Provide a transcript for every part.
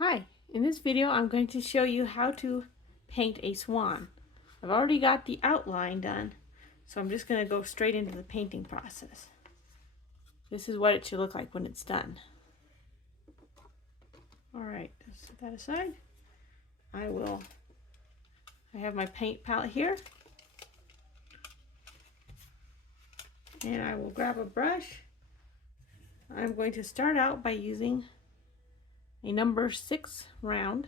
Hi, in this video I'm going to show you how to paint a swan. I've already got the outline done, so I'm just going to go straight into the painting process. This is what it should look like when it's done. Alright, set that aside. I have my paint palette here, and I will grab a brush. I'm going to start out by using a number 6 round.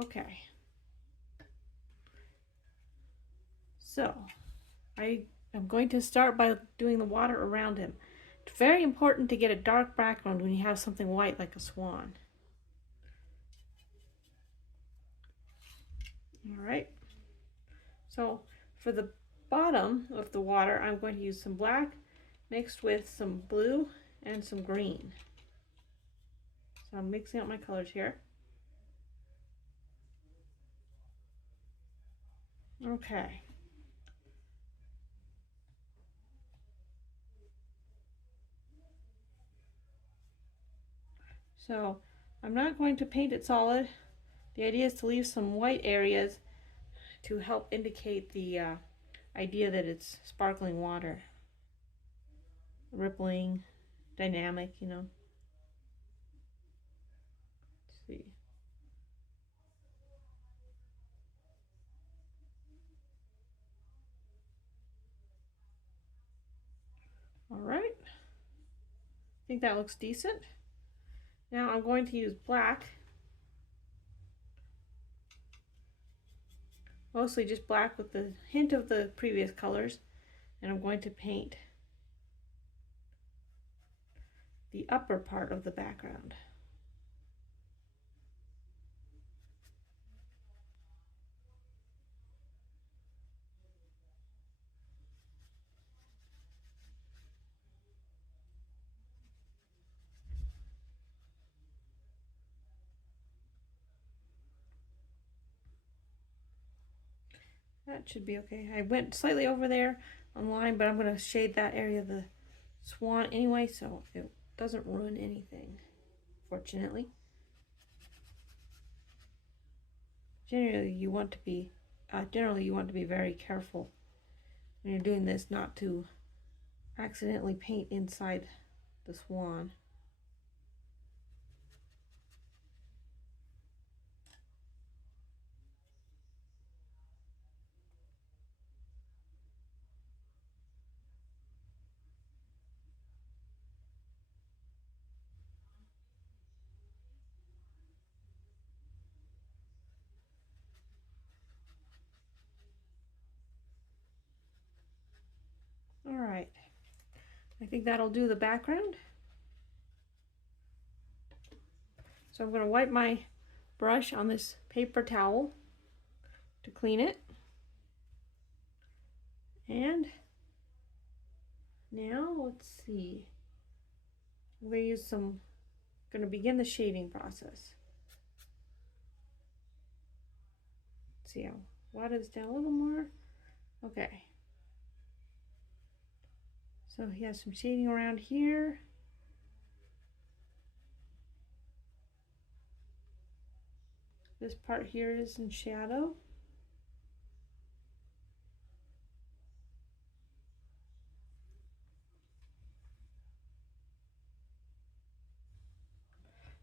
Okay. So, I am going to start by doing the water around him. It's very important to get a dark background when you have something white like a swan. Alright, so for the bottom of the water, I'm going to use some black mixed with some blue and some green. So I'm mixing up my colors here. Okay. So I'm not going to paint it solid. The idea is to leave some white areas to help indicate the idea that it's sparkling water. Rippling, dynamic, you know. Let's see. Alright. I think that looks decent. Now I'm going to use black. Mostly just black with the hint of the previous colors. And I'm going to paint the upper part of the background. That should be okay. I went slightly over there on line, but I'm going to shade that area of the swan anyway, so it doesn't ruin anything, fortunately. Generally, you want to be very careful when you're doing this, not to accidentally paint inside the swan. All right, I think that'll do the background. So I'm going to wipe my brush on this paper towel to clean it. And now let's see. I'm going to begin the shading process. Let's see, I'll water this down a little more. Okay. So he has some shading around here. This part here is in shadow.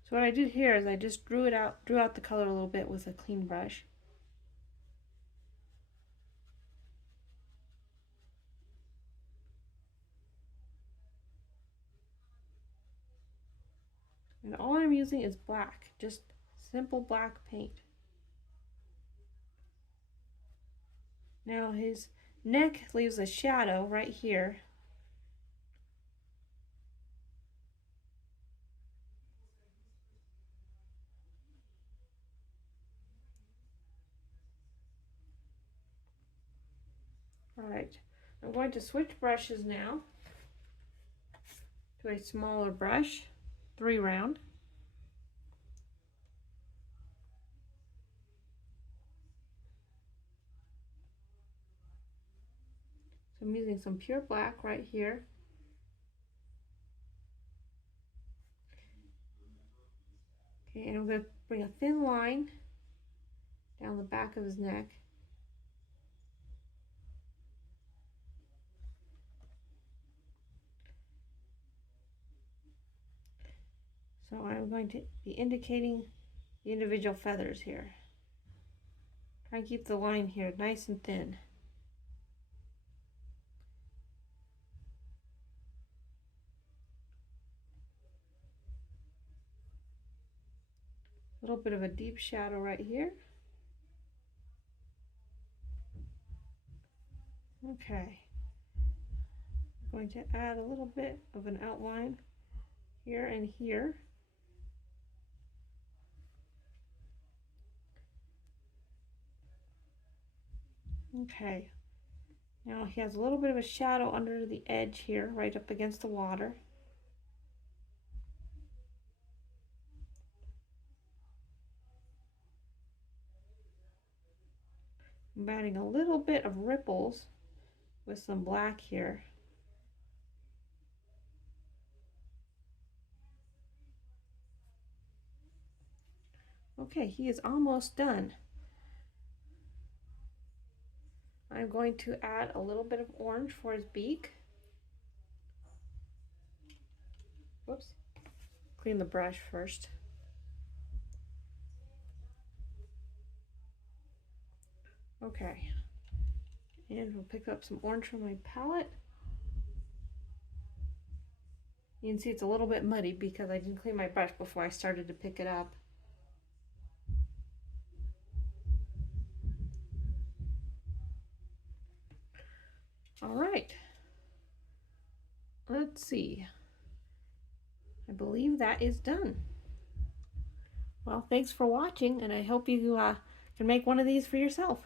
So what I did here is I just drew out the color a little bit with a clean brush. And all I'm using is black, just simple black paint. Now his neck leaves a shadow right here. Alright, I'm going to switch brushes now to a smaller brush, 3 round. So I'm using some pure black right here. Okay, and I'm going to bring a thin line down the back of his neck. So I'm going to be indicating the individual feathers here. Try and keep the line here nice and thin. A little bit of a deep shadow right here. Okay. I'm going to add a little bit of an outline here and here. Okay. Now he has a little bit of a shadow under the edge here, right up against the water. I'm adding a little bit of ripples with some black here. Okay, he is almost done. I'm going to add a little bit of orange for his beak. Whoops. Clean the brush first. Okay. And we'll pick up some orange from my palette. You can see it's a little bit muddy because I didn't clean my brush before I started to pick it up. All right. Let's see. I believe that is done. Well, thanks for watching, and I hope you can make one of these for yourself.